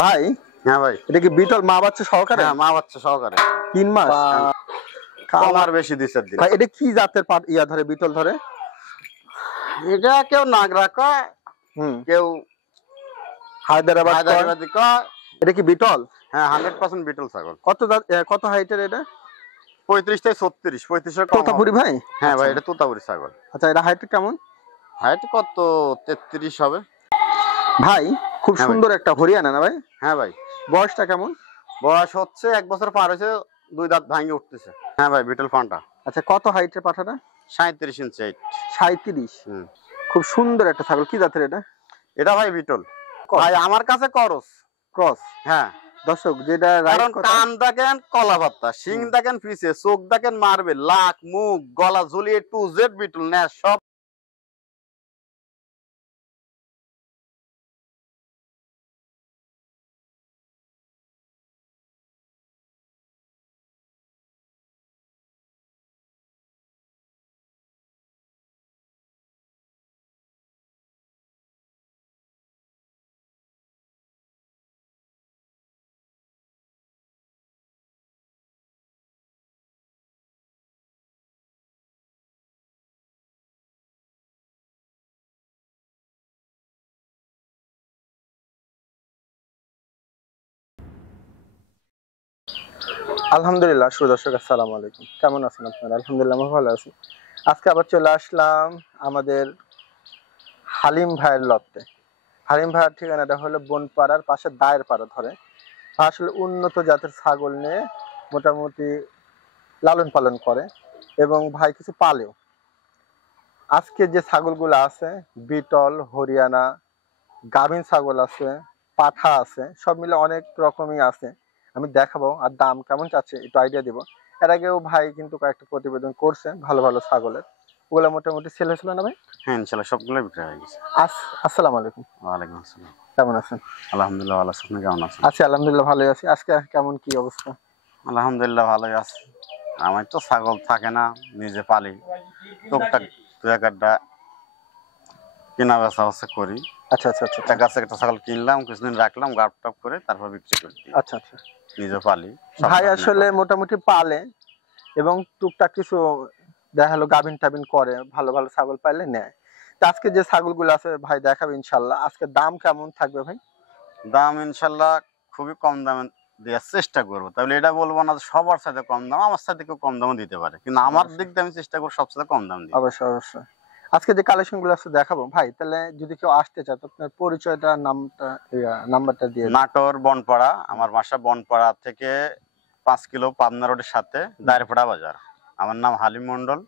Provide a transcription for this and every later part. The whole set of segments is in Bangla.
ভাই, হ্যাঁ ভাই, এটা কি বিটল মা বাচ্চা সহকারে? হ্যাঁ মা বাচ্চা সহকারে 3 মাস। কালার বেশি দিছে দিন। ভাই এটা কি জাতের ইয়া ধরে, বিটল ধরে? এটা কেউ নাগরা কয়, কেউ হায়দ্রাবাদি কয়। এটা কি বিটল? হ্যাঁ 100% বিটল ছাগল। কত হাইটের এটা? 35 থেকে 36, 35 এর কম। তোতাপুরি ভাই? হ্যাঁ ভাই, এটা তোতাপুরি ছাগল। আচ্ছা, এটা হাইট কেমন? হাইট কত 33 হবে ভাই। খুব সুন্দর একটা হরিয়ানা না ভাই? হ্যাঁ ভাই। বয়সটা কেমন? বয়স হচ্ছে 1 বছর পার হয়েছে, 2 দাঁত ভাঙে উঠতেছে। হ্যাঁ ভাই, বিটল ফান্টা। আচ্ছা, কত হাইটের পাঠাটা? 37 ইঞ্চি হাইট। 37। খুব সুন্দর একটা ছাগল। কি জাতের এটা? এটা ভাই বিটল ভাই, আমার কাছে ক্রস। হ্যাঁ দর্শক, যেটা কারণ কান দেখেন কলা পাতা, শিং দেখেন পিছে, চোখ দেখেন মার্বেল, লাক মুখ গলা ঝুলিয়ে টু জেড বিটল না সব। আলহামদুলিল্লাহ। সুদর্শক, আসসালামু আলাইকুম। কেমন আছেন আপনারা? আলহামদুলিল্লাহ, আমি ভালো আছি। আজকে আবার চলে আসলাম আমাদের হালিম ভাইয়ের লতে। হালিম ভাইয়ের ঠিকানাটা হলো বনপাড়ার পাশে দায়ের পাড়া ধরে। আসলে উন্নত জাতের ছাগল নিয়ে মোটামুটি লালন পালন করে এবং ভাই কিছু পালেও। আজকে যে ছাগলগুলো আছে, বিটল, হরিয়ানা, গাভিন ছাগল আছে, পাঠা আছে, সব মিলে অনেক রকমই আছে। আমি দেখাবো আর দাম কেমন চাচ্ছে একটু আইডিয়া দিব। এর আগেও ভাই কিন্তু কয়েকটা প্রতিবেদন করছে ভালো ভালো ছাগলের, ওগুলো মোটামুটি সেল হয়েছিল না ভাই? হ্যাঁ ইনশাআল্লাহ সবগুলো বিক্রি হয়ে গেছে। আসসালামু আলাইকুম। ওয়ালাইকুম আসসালাম। কেমন আছেন? আলহামদুলিল্লাহ ভালো আছি, আপনি কেমন আছেন? আছি আলহামদুলিল্লাহ, ভালোই আছি। আজকে কেমন কি অবস্থা? আলহামদুলিল্লাহ ভালোই আছি। আমার তো ছাগল থাকে না, নিজে পালি, টুকটাক দু একটা কেনা বেচা হচ্ছে করি। আচ্ছা আচ্ছা আচ্ছা। একটা গাছে একটা ছাগল কিনলাম, কিছুদিন রাখলাম, গাপ টাপ করে তারপর বিক্রি করি। আচ্ছা আচ্ছা। নিজে পালি ভাই আসলে মোটামুটি পালে এবং টুকটাক কিছু দেখালো গাভিন টাভিন করে, ভালো ভালো ছাগল পাইলে নেয়। তো আজকে যে ছাগলগুলো আছে ভাই দেখাবে ইনশাল্লাহ। আজকে দাম কেমন থাকবে ভাই? দাম ইনশাল্লাহ খুবই কম দামে দেওয়ার চেষ্টা করবো। তাহলে এটা বলবো না সবার সাথে কম দাম, আমার সাথে কেউ কম দামও দিতে পারে, কিন্তু আমার দিক দিয়ে আমি চেষ্টা করবো সবসাথে কম দাম দিই। অবশ্যই অবশ্যই। আজকে যে কালেকশন গুলো আছে দেখাবো ভাই, তাহলে যদি কেউ আসতে চায় তো আপনার পরিচয়টা, নাম্বারটা দিয়ে। নাটোর বনপাড়া, আমার বাসা বনপাড়া থেকে 5 কিলো পাবনা রোডের সাথে দায়েরপাড়া বাজার। আমার নাম হালিম মন্ডল।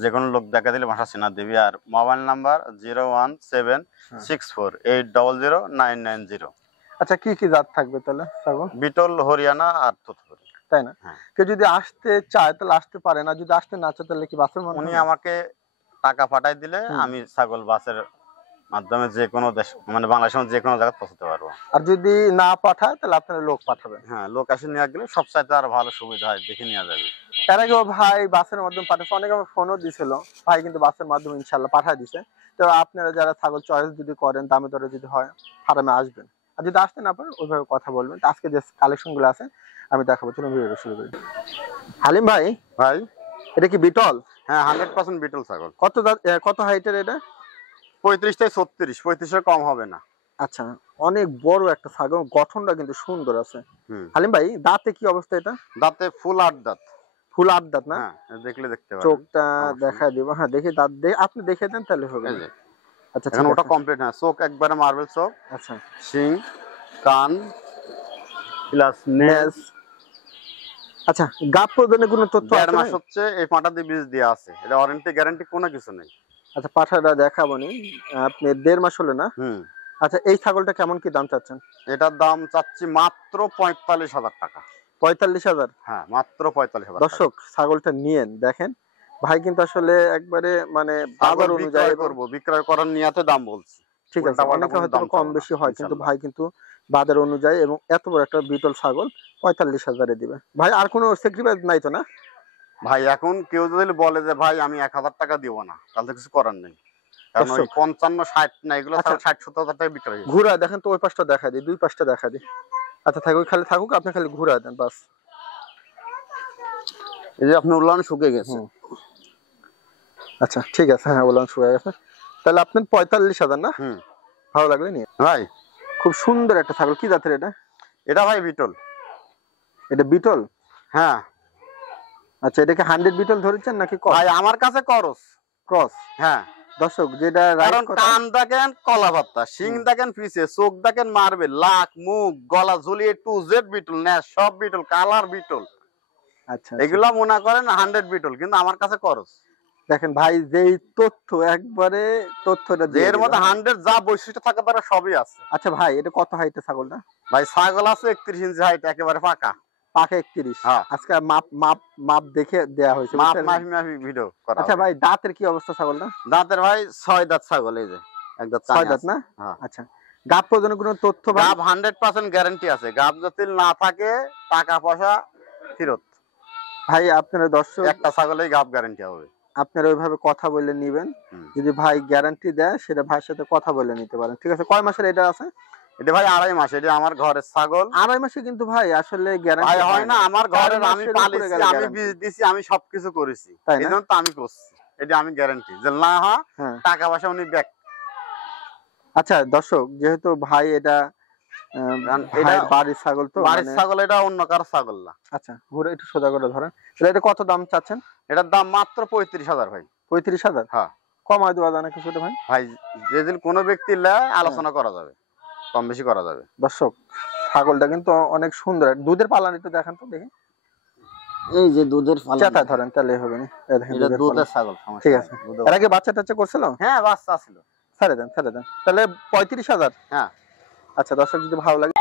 যে কোনো লোক দেখা দিলে ভাষা চেনা দেবী। আর মোবাইল নাম্বার 01764800990। আচ্ছা, কি কি জাত থাকবে তাহলে ছাগল? বিটল, হরিয়ানা আর তোতাপুরি। তাই না? কেউ যদি আসতে চায় তাহলে আসতে পারে, না যদি আসতে না চায় তাহলে কি বাসের মাধ্যমে? উনি আমাকে টাকা পাঠাই দিলে আমি ছাগল বাসের মাধ্যমে যে কোনো দেশ, মানে বাংলাদেশের যে কোনো জায়গায় পৌঁছতে পারবো। আর যদি না পাঠায় তাহলে আপনারা লোক পাঠাবেন? হ্যাঁ, লোক আসে নিয়ে গেলে সব চাইতে আর ভালো সুবিধা হয়, দেখে নেওয়া যাবে। এর আগেও ভাই বাসের মাধ্যমে পাঠাচ্ছে, অনেকে আমার ফোনও দিছিল ভাই, কিন্তু বাসের মাধ্যমে ইনশাল্লাহ পাঠায় দিছে। তো আপনারা যারা ছাগল চয়েস যদি করেন, দামে দরে যদি হয়, ফার্মে আসবেন। আর যদি আসতে না পারেন ওইভাবে কথা বলবেন। আজকে যে কালেকশন গুলো আছে আমি দেখাবো, চলুন ভিডিও শুরু করি। হালিম ভাই, এটা কি বিটল? হ্যাঁ 100% বিটল ছাগল। কত হাইটের এটা? 35 থেকে 36, 35 এর কম হবে না। আচ্ছা, অনেক বড় একটা ছাগল, গঠনটা কিন্তু সুন্দর আছে। হালিম ভাই, দাঁতে কি অবস্থা এটা? দাঁতে ফুল 8 দাঁত। ফুল 8 দাঁত না? হ্যাঁ, দেখলে দেখতে পারেন। চোখটা দেখায় দিব। হ্যাঁ, দেখি দাঁত আপনি দেখে দেন তাহলে হবে। আচ্ছা, এখন ওটা কমপ্লিট না, চোখ একবারে মার্বেল চোখ। আচ্ছা, শিং, কান প্লাস নেজ। আচ্ছা, গাব প্রদানের কোনো তথ্য আছে? 1.5 মাস হচ্ছে এই পাঁঠাতে বীজ দেয়া আছে, এটা ওয়ারেন্টি গ্যারান্টি কোনো কিছু নেই। আচ্ছা, পাঠাটা দেখাবো নি, আপনি 1.5 মাস হলো না? আচ্ছা, এই ছাগলটা কেমন কি দাম চাচ্ছেন? এটার দাম চাচ্ছি মাত্র 45,000 টাকা। 45,000? হ্যাঁ, মাত্র 45,000। দর্শক, ছাগলটা নিয়েন, দেখেন ভাই কিন্তু আসলে একবারে মানে বাজার অনুযায়ী করব, বিক্রয় করার নিয়তে দাম বলছি। ঠিক আছে, অনেকে হয়তো কম বেশি হয়, কিন্তু ভাই কিন্তু বাজার অনুযায়ী এবং এত বড় একটা বিটল ছাগল 45,000 দিবে ভাই। আর কোনো স্যাক্রিফাইস নাই তো না ভাই? এখন কেউ যদি বলে যে ভাই আমি 1,000 টাকা দিব না, তাহলে কিছু করার নেই। কারণ ওই দর্শক। 55-60 না, এগুলো আচ্ছা। 60-70 টাকা বিক্রি হয়। ঘুরা দেখেন তো, ওই পাশটা দেখা দিই, দুই পাশটা দেখা দিই। আচ্ছা থাকুক, খালি থাকুক, আপনি খালি ঘুরা দেন বাস। এই যে আপনি উলান শুকিয়ে গেছে। হুম। আচ্ছা ঠিক আছে, হ্যাঁ ওলান শুয়ে গেছে। তাহলে আপনার 45,000 না? হুম। ভালো লাগলে নিয়ে। ভাই খুব সুন্দর একটা ছাগল, কি জাতের এটা? এটা ভাই বিটল। এটা বিটল? হ্যাঁ। আচ্ছা, এটাকে 100 বিটল ধরেছেন নাকি ভাই আমার কাছে করস। ক্রস? হ্যাঁ। দর্শক যেটা কারণ কান দেখেন কলা পাতা, শিং দেখেন পিছে, চোখ দেখেন মারবে, লাখ, মুখ, গলা ঝুলিয়ে টু জেড বিটল, না সব বিটল, কালার বিটল। আচ্ছা এগুলা মনে করেন 100 বিটল, কিন্তু আমার কাছে করস। দেখেন ভাই, যেই তথ্য একবারে তথ্যটা দিয়ে এর মধ্যে 100 যা বৈশিষ্ট্য থাকে তারা সবই আছে। আচ্ছা ভাই, এটা কত হাইটের ছাগলটা? ভাই ছাগল আছে 31 ইঞ্চি হাইট, একেবারে পাকা। পাকে 31? হ্যাঁ। আজকে মাপ মাপ মাপ দেখে দেয়া হয়েছে। মাপ মাপি ভিডিও করা। আচ্ছা ভাই, দাঁতের কি অবস্থা ছাগলটা? দাঁতের ভাই 6 দাঁত ছাগল, এই যে এক দাঁত 6 দাঁত না? হ্যাঁ। আচ্ছা, গাব পর্যন্ত কোনো তথ্য ভাই? গাব 100% গ্যারান্টি আছে, গাব যদি না থাকে টাকা পয়সা ফেরত। ভাই আপনারা দর্শক, একটা ছাগলেই গাব গ্যারান্টি হবে। আপনারা ওইভাবে কথা বলে নিবেন। হুম। যদি ভাই গ্যারান্টি দেয়, সেটা ভাইয়ের সাথে কথা বলে নিতে পারেন, ঠিক আছে? কয় মাসের এটা আছে? এটা ভাই 2.5 মাস, এটা আমার ঘরের ছাগল। 2.5 মাসে কিন্তু ভাই আসলে ভাই গ্যারান্টি হয় না, আমার ঘরের, আমি মাসের উপরে পালিছি, গেলে আমি guarantee। বীজ দিছি, আমি সবকিছু করেছি, তাই না? এইজন্য তো আমি করছি। এটা আমি গ্যারান্টি যে না হয় হ্যাঁ। টাকা পয়সা উনি ব্যাক। আচ্ছা দর্শক, যেহেতু ভাই এটা এটা বাড়ির ছাগল, তো বাড়ির মানে ছাগল, এটা অন্য কারো ছাগল না। আচ্ছা, ঘুরে একটু সোজা করে ধরেন। তাহলে এটা কত দাম চাচ্ছেন? এটার দাম মাত্র 35,000 ভাই। 35,000? হ্যাঁ। কমায় দেওয়া যায় না কিছুটা ভাই? ভাই যেদিন কোনো ব্যক্তি নেয় আলোচনা করা যাবে, কম বেশি করা যাবে। দর্শক, ছাগলটা কিন্তু অনেক সুন্দর। দুধের পালান একটু দেখান তো দেখি। এই যে দুধের পালা, চেতা ধরেন তাহলে হবে না। এই দেখেন এটা দুধের দুধের পালান। ছাগল, সমস্যা ঠিক নেই, আছে। দুধের। এর আগে বাচ্চা টাচ্চা করছিল? হ্যাঁ বাচ্চা ছিল। ছেড়ে দেন, ছেড়ে দেন। তাহলে 35,000? হ্যাঁ। আচ্ছা দর্শক, যদি ভালো লাগে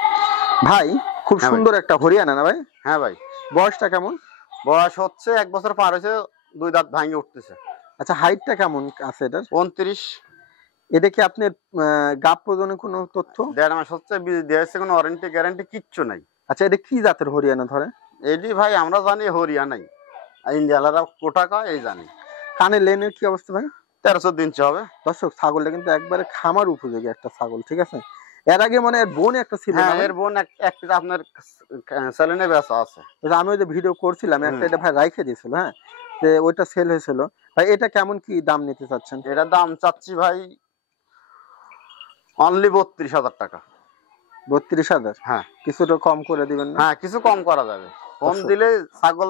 ভাই, খুব হ্যাঁ ভাই। সুন্দর একটা হরিয়ানা না ভাই? হ্যাঁ ভাই। বয়সটা কেমন? বয়স হচ্ছে 1 বছর পার হয়েছে, 2 দাঁত ভাঙে উঠতেছে। আচ্ছা, হাইটটা কেমন আছে এটার? 29। এটা কি আপনার গাব প্রজনের কোনো তথ্য? 1.5 মাস হচ্ছে, বীজ দিয়েছে, কোনো ওয়ারেন্টি গ্যারান্টি কিচ্ছু নাই। আচ্ছা, এটা কি জাতের হরিয়ানা ধরে? এটি ভাই আমরা জানি হরিয়ানাই, ইন্ডিয়ালারা কোটা কয় এই জানি। কানের লেনের কি অবস্থা ভাই? 13-14 ইঞ্চি হবে। দর্শক, ছাগলটা কিন্তু একবারে খামার উপযোগী একটা ছাগল, ঠিক আছে? এর আগে মানে এর বোন একটা ছিল না হ্যাঁ, ভাই? এর বোন একটা আপনার স্যালুনে বেচা আছে। ওই যে আমি ওই যে ভিডিও করছিলাম, একটা এটা ভাই রাইখে দিয়েছিল, হ্যাঁ, যে ওইটা সেল হয়েছিল। ভাই এটা কেমন কি দাম নিতে চাচ্ছেন? এটার দাম চাচ্ছি ভাই অনলি 32,000 টাকা। 32,000? হ্যাঁ। কিছুটা কম করে দিবেন না? হ্যাঁ, কিছু কম করা যাবে। কম দিলে ছাগল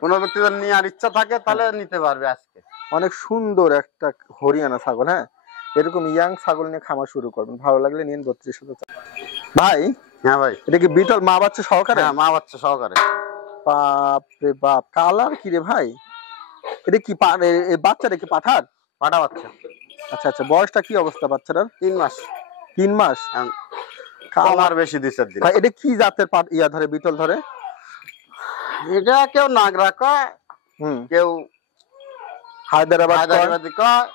কোনো ব্যক্তি যদি নেওয়ার ইচ্ছা থাকে তাহলে নিতে পারবে আজকে। অনেক সুন্দর একটা হরিয়ানা ছাগল, হ্যাঁ, এরকম ইয়াং ছাগল নিয়ে খামার শুরু করবেন, ভালো লাগলে নিন। 32,000 ভাই। হ্যাঁ ভাই। এটা কি বিটল মা বাচ্চা সহকারে? হ্যাঁ, মা বাচ্চা সহকারে। বাপ রে বাপ, কালার কি রে ভাই! এটা কি বাচ্চাটা কি পাঠার? পাটা বাচ্চা। আচ্ছা আচ্ছা, বয়সটা কি অবস্থা বাচ্চাটার? 3 মাস। 3 মাস? কালার বেশি 2-4 দিন। ভাই এটা কি জাতের ইয়া ধরে, বিটল ধরে? এটা কেউ নাগরা কয়, কেউ হায়দ্রাবাদ কয়,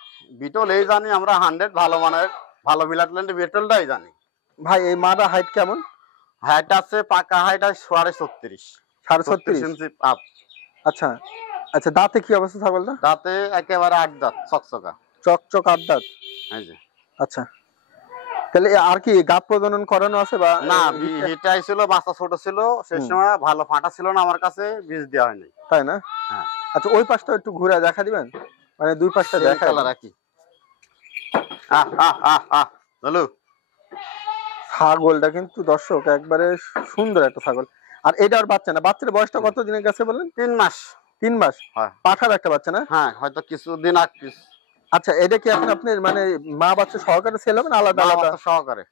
বিটল এই জানি আমরা 100 ভালো মানের, ভালো বিলাটল্যান্ডের বিটলটাই জানি। ভাই এই মাটা হাইট কেমন? হাইট আছে, পাকা হাইট আছে 36.5। 36.5 ইঞ্চি আপ। আচ্ছা আচ্ছা, দাঁতে কি অবস্থা ছাগলটা? দাঁতে একেবারে 8 দাঁত, চকচকা চকচক 8 দাঁত? এই যে। আচ্ছা, তাহলে আর কি গাব প্রজনন করানো আছে বা না? এটাই ছিল, বাচ্চা ছোট ছিল সেই সময়, ভালো ফাটা ছিল না আমার কাছে, বীজ দেওয়া হয়নি। তাই না? হ্যাঁ। আচ্ছা, ওই পাশটা একটু ঘুরে দেখা দিবেন, মানে দুই পাশটা দেখা রাখি। চলো। ছাগলটা কিন্তু দর্শক একবারে সুন্দর একটা ছাগল। আর এটার বাচ্চা না? বাচ্চার বয়সটা কত দিনের কাছে বলেন? 3 মাস। 3 মাস? হ্যাঁ। পাঠার একটা বাচ্চা না? হ্যাঁ, হয়তো কিছুদিন আগে। আচ্ছা, এটা কি এখন আপনার মানে মা বাচ্চা সহকারে সেল হবে না আলাদা আলাদা? সহকারে।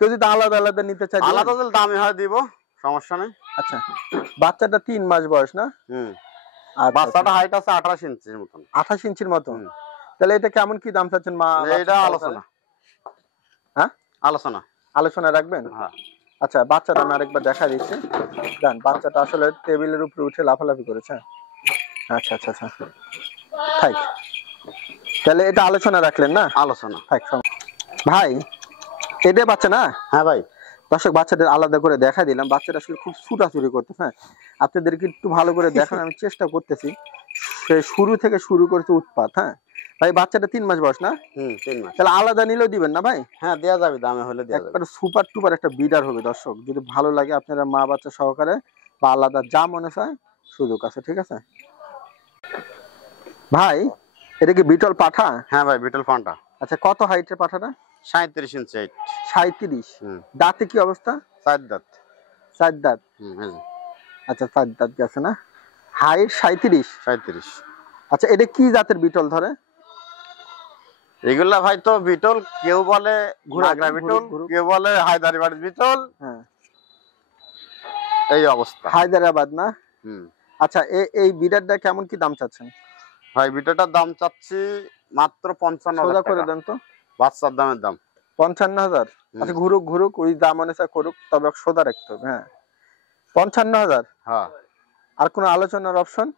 কেউ যদি আলাদা আলাদা নিতে চায়? আলাদা দিলে দামি হয়, দিব, সমস্যা নেই। আচ্ছা, বাচ্চাটা 3 মাস বয়স না? বাচ্চাটা হাইট আছে 28 ইঞ্চির মতন। 28 ইঞ্চির মতো? তাহলে এটা কেমন কি দাম চাচ্ছেন মা? এটা আলোচনা। হ্যাঁ, আলোচনা আলোচনা রাখবেন? হ্যাঁ। আচ্ছা, বাচ্চাটা আমি আরেকবার দেখা দিচ্ছি। জান, বাচ্চাটা আসলে টেবিলের উপরে উঠে লাফালাফি করেছে। আচ্ছা আচ্ছা আচ্ছা, থাক। তাহলে এটা আলোচনা রাখলেন না? আলোচনা থাক। ভাই এটা বাচ্চা না? হ্যাঁ ভাই। দর্শক, বাচ্চাদের আলাদা করে দেখা দিলাম। বাচ্চাটা আসলে খুব ছুটাছুটি করতেছে, হ্যাঁ, আপনাদেরকে একটু ভালো করে দেখানোর আমি চেষ্টা করতেছি। সে শুরু থেকে শুরু করেছে উৎপাত, হ্যাঁ, ভাই বাচ্চাটা 3 মাস বয়স না? 3 মাস। তাহলে আলাদা নিলেও দিবেন না ভাই? হ্যাঁ, দেয়া যাবে, দামে হলে দেয়া যাবে। একবারে সুপার টুপার একটা বিডার হবে দর্শক, যদি ভালো লাগে আপনারা মা বাচ্চা সহকারে বা আলাদা যা মনে চায় সুযোগ আছে, ঠিক আছে ভাই? এটা কি বিটল পাঠা? হ্যাঁ ভাই, বিটল পান্টা। আচ্ছা, কত হাইটের পাঠাটা? 37 ইঞ্চি হাইট। 37। হুম। দাঁতে কি অবস্থা? 4 দাঁত। 4 দাঁত। এই যে। আচ্ছা, 4 দাঁত গেছে না? হাইট 37। 37। আচ্ছা, এটা কি জাতের বিটল ধরে? এগুলা ভাই তো বিটল, কেউ বলে নাগরা বিটল, ঘুরুক। কেউ বলে হায়দ্রাবাদ বিটল। হ্যাঁ, এই অবস্থা। হায়দ্রাবাদ না? হুম। আচ্ছা, এই বিডারটা কেমন কি দাম চাচ্ছেন? ভাই বিটলটার দাম চাচ্ছি মাত্র 55,000 সোজা করে টাকা। দেন তো। বাচ্চার দামের দাম 55,000। আচ্ছা, ঘুরুক ওই দাম অনুসারে করুক, তবে সোজা রাখতে হবে। হ্যাঁ, 55,000। হ্যাঁ। আর কোনো আলোচনার অপশন?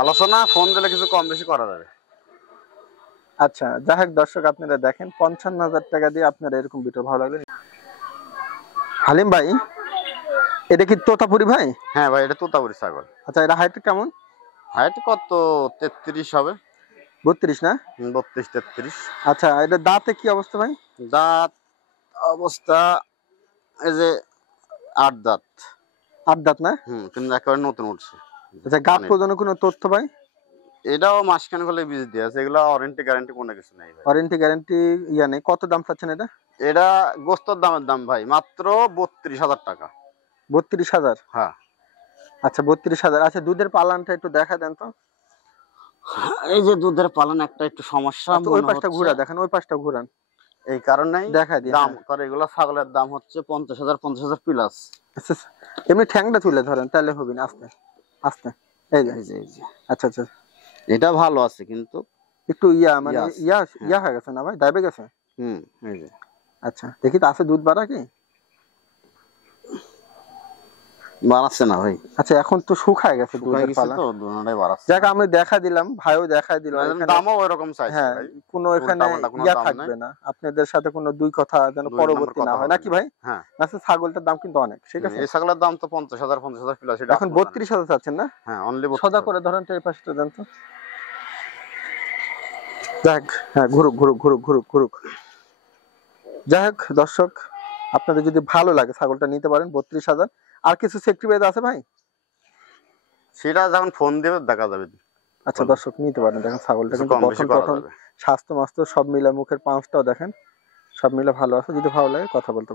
আলোচনা ফোন দিলে কিছু কম বেশি করা যাবে। আচ্ছা, যাই হোক দর্শক, আপনারা দেখেন 55,000 টাকা দিয়ে আপনারা এরকম বিটল ভালো লাগবে। হালিম ভাই, এটা কি তোতাপুরি ভাই? হ্যাঁ ভাই, এটা তোতাপুরি ছাগল। আচ্ছা, এটা হাইট কেমন? হাইট কত? 33 হবে। 32 না? 32 33। আচ্ছা, এটা দাঁতে কি অবস্থা ভাই? দাঁত অবস্থা এই যে 8 দাঁত। 8 দাঁত না? কিন্তু একেবারে নতুন উঠছে। আচ্ছা, গাব প্রজননের কোনো তথ্য ভাই? এটাও মাসখানেক হলে বীজ দিয়ে আছে। এগুলা ওয়ারেন্টি গ্যারান্টি কোনো কিছু নেই ভাই। ওয়ারেন্টি গ্যারান্টি ইয়া নেই। কত দাম চাচ্ছেন এটা? এটা গোস্তর দামের দাম ভাই মাত্র 32,000 টাকা। 32,000? হ্যাঁ। আচ্ছা, 32,000। আচ্ছা, দুধের পালানটা একটু দেখা দেন তো। এই যে দুধের পালন একটা একটু সমস্যা। আচ্ছা, ওই পাশটা ঘুরা দেখেন, ওই পাশটা ঘুরান। এই কারণেই দেখা দিই। দাম করে। এগুলা ছাগলের দাম হচ্ছে 50,000 প্লাস। আচ্ছা, এমনি ঠ্যাংটা তুলে ধরেন, তাহলে হবে না। আস্তে আস্তে। এই যে। এই যে। আচ্ছা। এটা ভালো আছে কিন্তু একটু মানে ইয়া হয়ে গেছে না ভাই? দাইবে গেছে? এই যে। আচ্ছা, দেখি তো আছে দুধ বাড়া কি? বাড়াচ্ছে না ভাই। আচ্ছা, এখন তো শুকায় গেছে দুধের পালা। তো দুটোটাই বাড়াচ্ছে। যাক, আমি দেখা দিলাম, ভাইও দেখা দিল। দামও ওইরকম চাইছে হ্যাঁ, ভাই। কোনো এখানে ইয়া থাকবে না, আপনাদের সাথে কোনো দুই কথা যেন পরবর্তী না হয়, নাকি ভাই? হ্যাঁ। আচ্ছা, ছাগলটার দাম কিন্তু অনেক, ঠিক আছে? এই ছাগলের দাম তো 50,000 প্লাস। এটা এখন 32,000 চাচ্ছেন না? হ্যাঁ, অনলি 32। সোজা করে ধরেন তো, এই পাশটা দেন তো। যাক, হ্যাঁ, ঘুরুক। যাই হোক দর্শক, আপনাদের যদি ভালো লাগে ছাগলটা নিতে পারেন। 32,000। আর কিছু সেফটি বেদ আছে ভাই? সেটা যখন ফোন দেবে দেখা যাবে। আচ্ছা দর্শক, নিতে পারেন। দেখেন ছাগলটা কিন্তু কম বেশি করা যাবে। স্বাস্থ্য মাস্ত সব মিলে, মুখের পাঁচটাও দেখেন, সব মিলে ভালো আছে। যদি ভালো লাগে কথা বলতে